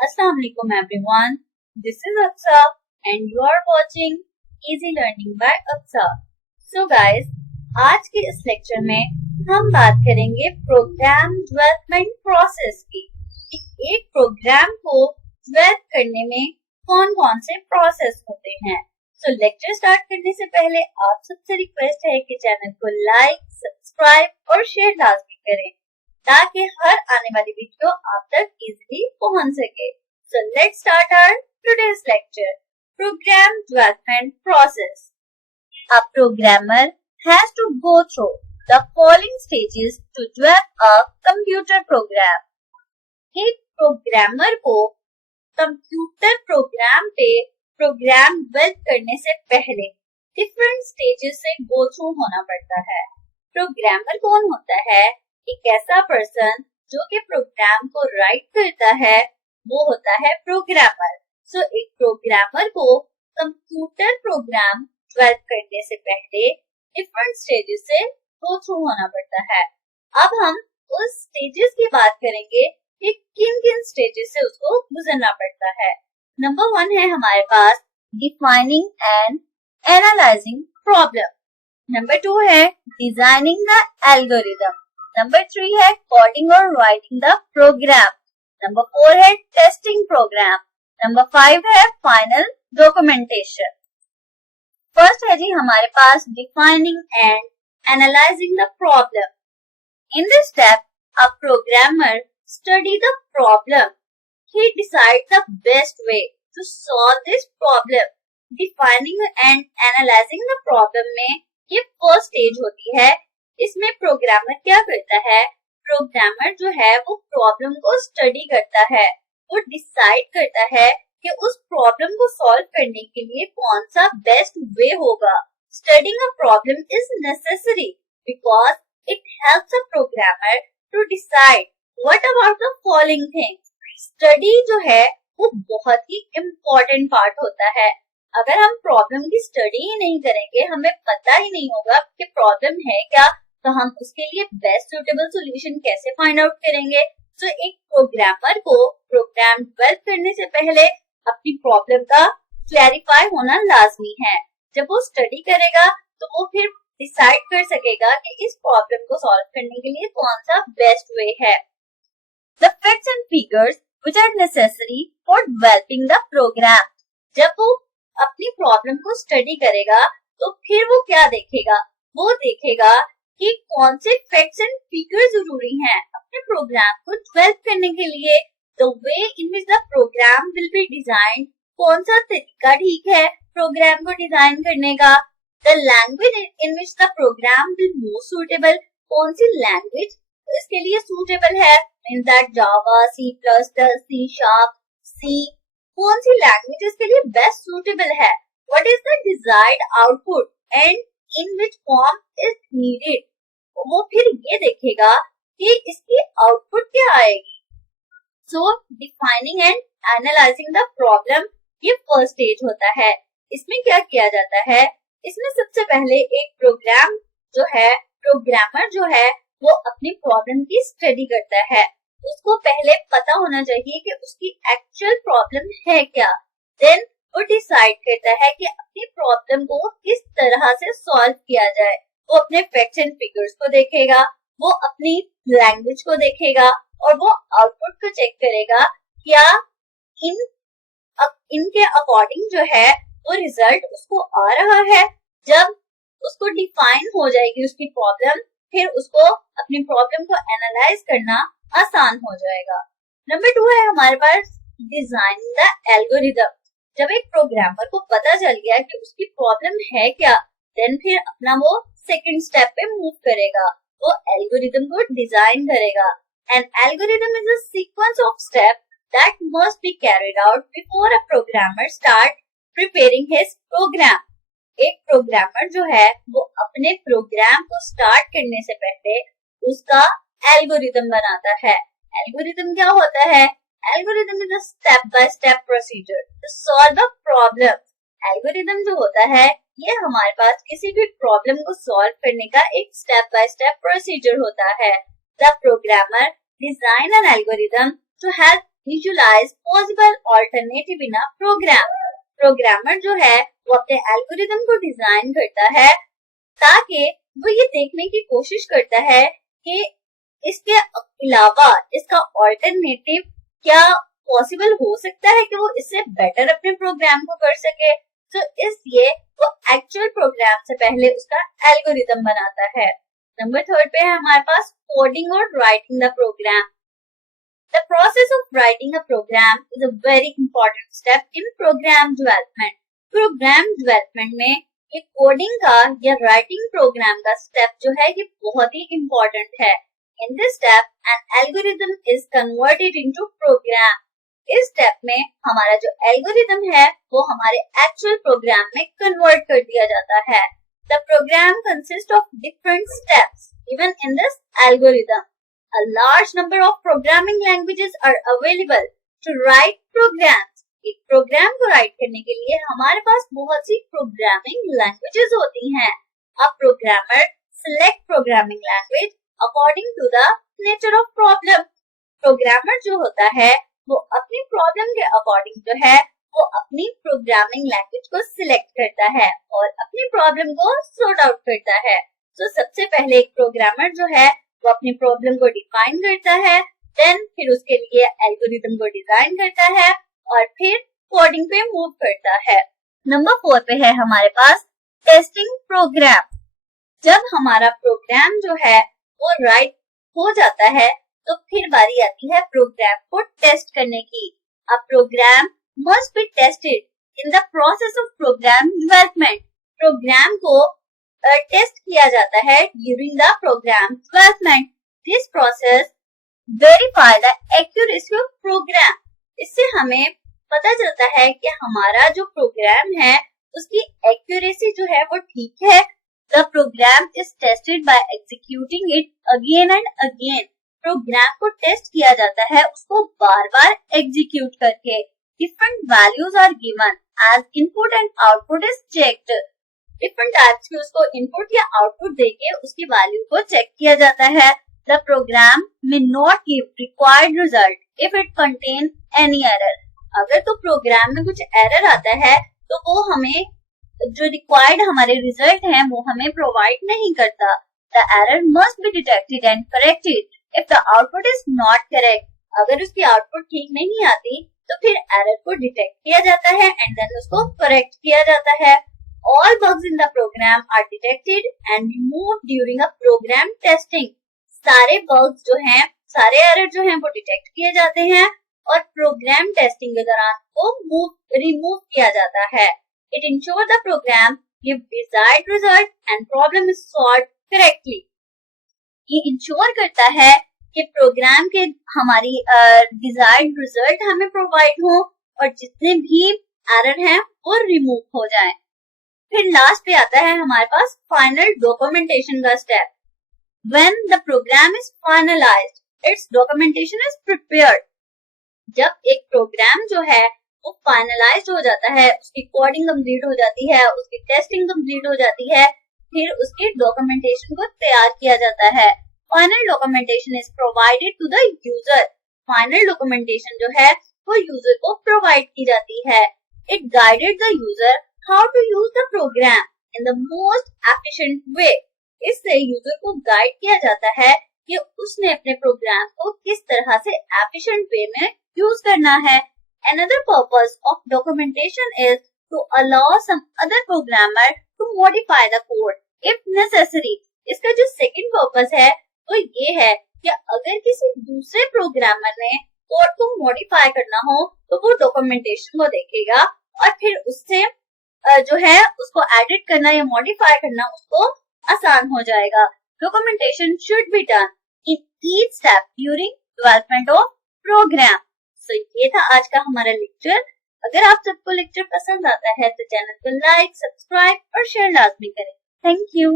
Assalamualaikum everyone. This is Aksa and you are watching Easy Learning by Aksa. So guys, आज के इस lecture में हम बात करेंगे प्रोग्राम डेवलपमेंट प्रोसेस की। एक प्रोग्राम को डेवलप करने में कौन कौन से प्रोसेस होते हैं। तो लेक्चर स्टार्ट करने से पहले आप सबसे रिक्वेस्ट है कि चैनल को लाइक, सब्सक्राइब और शेयर लाजमी करें ताकि हर आने वाली वीडियो आप तक इजीली पहुंच सके। So let's start our today's lecture. Program development process. A programmer has to go through the following stages to develop a computer program. एक प्रोग्रामर को कंप्यूटर प्रोग्राम पे प्रोग्राम डेवलप करने से पहले डिफरेंट स्टेजेस से go through होना पड़ता है। प्रोग्रामर कौन होता है? एक ऐसा पर्सन जो कि प्रोग्राम को राइट करता है, वो होता है प्रोग्रामर। सो एक प्रोग्रामर को कंप्यूटर प्रोग्राम डेवलप करने से पहले डिफरेंट स्टेजेस से गो थ्रू होना पड़ता है। अब हम उस स्टेजेस की बात करेंगे कि किन किन स्टेजेस से उसको गुजरना पड़ता है। नंबर 1 है हमारे पास defining and analysing problem. Number 2 है डिजाइनिंग द एल्गोरिथम। नंबर 3 है कोडिंग और राइटिंग द प्रोग्राम। नंबर 4 है टेस्टिंग प्रोग्राम। नंबर 5 है फाइनल डॉक्यूमेंटेशन। फर्स्ट है जी हमारे पास defining and analysing the problem. In this step a programmer study the problem. He decides the best way to solve this problem. Defining and analyzing the problem में ये first stage होती है। इसमें programmer क्या करता है? प्रोग्रामर जो है वो प्रॉब्लम को स्टडी करता है, वो डिसाइड करता है कि उस प्रॉब्लम को सॉल्व करने के लिए कौन सा बेस्ट वे होगा। Studying a problem is necessary because it helps a programmer to decide what about the following things. Study जो है वो बहुत ही इम्पोर्टेंट पार्ट होता है। अगर हम प्रॉब्लम की स्टडी ही नहीं करेंगे, हमें पता ही नहीं होगा कि प्रॉब्लम है क्या, तो हम उसके लिए बेस्ट सुटेबल सॉल्यूशन कैसे फाइंड आउट करेंगे। तो एक प्रोग्रामर को प्रोग्राम डेवलप करने से पहले अपनी प्रॉब्लम का क्लैरिफाई होना लाजमी है। जब वो स्टडी करेगा तो वो फिर डिसाइड कर सकेगा कि इस प्रॉब्लम को सॉल्व करने के लिए कौन सा बेस्ट वे है। The facts and figures which are necessary for developing the program. जब वो अपनी प्रॉब्लम को स्टडी करेगा तो फिर वो क्या देखेगा? वो देखेगा कि कौन से फैक्ट्स एंड फिगर्स जरूरी हैं अपने प्रोग्राम को डेवलप करने के लिए। The way in which the program will be designed, कौन सा तरीका ठीक है प्रोग्राम को डिजाइन करने का। The language in which the program will more suitable, कौन सी लैंग्वेज इसके लिए सूटेबल है। In that Java, C++, C#, C, कौन सी लैंग्वेज इसके लिए बेस्ट सूटेबल है। What is the desired output and in which form is needed. वो फिर ये देखेगा कि इसकी आउटपुट क्या आएगी। So defining and analysing the problem ये फर्स्ट स्टेज होता है। इसमें क्या किया जाता है? इसमें सबसे पहले एक प्रोग्रामर जो है वो अपनी प्रॉब्लम की स्टडी करता है। उसको पहले पता होना चाहिए कि उसकी एक्चुअल प्रॉब्लम है क्या। देन वो डिसाइड करता है कि अपनी प्रॉब्लम को किस तरह से सॉल्व किया जाए। वो अपने फैक्ट्स एंड फिगर्स को देखेगा, वो अपनी लैंग्वेज को देखेगा और वो आउटपुट को चेक करेगा क्या इनके अकॉर्डिंग जो है वो रिजल्ट उसको आ रहा है। जब उसको डिफाइन हो जाएगी उसकी प्रॉब्लम, फिर उसको अपनी प्रॉब्लम को एनालाइज करना आसान हो जाएगा। नंबर 2 है हमारे पास डिजाइनिंग द एल्गोरिथम। जब एक प्रोग्रामर को पता चल गया कि उसकी प्रॉब्लम है क्या, देन फिर अपना वो सेकंड स्टेप पे मूव करेगा, वो एल्गोरिथम को डिजाइन करेगा। An algorithm is a sequence of step that must be carried out before a programmer start preparing his program. एक प्रोग्रामर जो है वो अपने प्रोग्राम को स्टार्ट करने से पहले उसका एल्गोरिथम बनाता है। एल्गोरिथम क्या होता है? Algorithm is a step by step procedure to solve a problem. Algorithm जो होता है ये हमारे पास किसी भी प्रॉब्लम को सॉल्व करने का एक स्टेप बाय स्टेप प्रोसीजर होता है। The programmer design an algorithm to help visualize possible alternative in a program. Programmer जो है वो अपने एल्गोरिदम को डिजाइन करता है ताकि वो ये देखने की कोशिश करता है कि इसके अलावा इसका ऑल्टरनेटिव क्या पॉसिबल हो सकता है कि वो इससे बेटर अपने प्रोग्राम को कर सके। तो इसलिए वो एक्चुअल प्रोग्राम से पहले उसका एल्गोरिदम बनाता है। नंबर 3 पे है हमारे पास कोडिंग और writing the program. The process of writing a program is a very important step in program development. Program development में ये कोडिंग का या राइटिंग प्रोग्राम का स्टेप जो है ये बहुत ही इम्पोर्टेंट है। In this step, an algorithm is converted into program. इस स्टेप में हमारा जो एल्गोरिदम है वो हमारे एक्चुअल प्रोग्राम में कन्वर्ट कर दिया जाता है। The program consists of different steps given in this algorithm. A large number of programming languages are available to write programs. एक प्रोग्राम को राइट करने के लिए हमारे पास बहुत सी प्रोग्रामिंग लैंग्वेजेस होती हैं। A programmer select programming language according to the nature of problem. Programmer जो होता है वो अपनी प्रॉब्लम के अकॉर्डिंग जो है वो अपनी प्रोग्रामिंग लैंग्वेज को सिलेक्ट करता है और अपनी प्रॉब्लम को सॉर्ट आउट करता है। तो सबसे पहले एक प्रोग्रामर जो है वो अपनी प्रॉब्लम को डिफाइन करता है, देन फिर उसके लिए एल्गोरिदम को डिजाइन करता है और फिर कोडिंग पे मूव करता है। नंबर 4 पे है हमारे पास टेस्टिंग प्रोग्राम। जब हमारा प्रोग्राम जो है वो राइट हो जाता है तो फिर बारी आती है प्रोग्राम को टेस्ट करने की। अब program must be tested in the process of program development. Program को टेस्ट किया जाता है during the program development. This process verify the accuracy of program. इससे हमें पता चलता है कि हमारा जो प्रोग्राम है उसकी एक्यूरेसी जो है वो ठीक है। The program is tested by executing it again and again. Program को टेस्ट किया जाता है उसको बार बार एग्जीक्यूट करके। Different values are given as input and output is checked. Different types के उसको इनपुट या आउटपुट देके उसकी वैल्यू को चेक किया जाता है। The program may not give required result if it contain any error. अगर तो प्रोग्राम में कुछ एरर आता है तो वो हमें जो रिक्वायर्ड हमारे रिजल्ट हैं वो हमें प्रोवाइड नहीं करता। The error must be detected and corrected if the output is not correct. अगर उसकी आउटपुट ठीक नहीं आती तो फिर एरर को डिटेक्ट किया जाता है एंड देन उसको करेक्ट किया जाता है। All bugs in the program are detected and removed during a program testing. सारे bugs जो हैं, सारे एरर जो हैं वो डिटेक्ट किए जाते हैं और प्रोग्राम टेस्टिंग के दौरान वो रिमूव किया जाता है। It ensures the program give desired result and problem is solved correctly. ये इंश्योर करता है कि प्रोग्राम के हमारी डिजायर्ड रिजल्ट हमें प्रोवाइड हो और जितने भी एरर हैं वो रिमूव हो जाएं। फिर लास्ट पे आता है हमारे पास फाइनल डॉक्यूमेंटेशन का step. When the program is finalized, its documentation is prepared. जब एक प्रोग्राम जो है वो फाइनलाइज्ड हो जाता है, उसकी कोडिंग कंप्लीट हो जाती है, उसकी टेस्टिंग कंप्लीट हो जाती है, फिर उसके डॉक्यूमेंटेशन को तैयार किया जाता है। Final documentation is provided to the user. Final documentation जो है वो यूजर को प्रोवाइड की जाती है। It guided the user how to use the program in the most efficient way. इससे यूजर को गाइड किया जाता है कि उसने अपने प्रोग्राम को किस तरह से एफिशिएंट वे में यूज करना है। Another purpose of documentation is to allow some other programmer to modify the code if necessary. इसका जो सेकंड पर्पस है वो ये है कि अगर किसी दूसरे प्रोग्रामर ने कोड को मॉडिफाई करना हो तो वो डॉक्यूमेंटेशन को देखेगा और फिर उससे जो है उसको एडिट करना या मॉडिफाई करना उसको आसान हो जाएगा। Documentation should be done in each step during development of program. तो ये था आज का हमारा लेक्चर। अगर आप सबको लेक्चर पसंद आता है तो चैनल को लाइक, सब्सक्राइब और शेयर लाजमी करें। Thank you.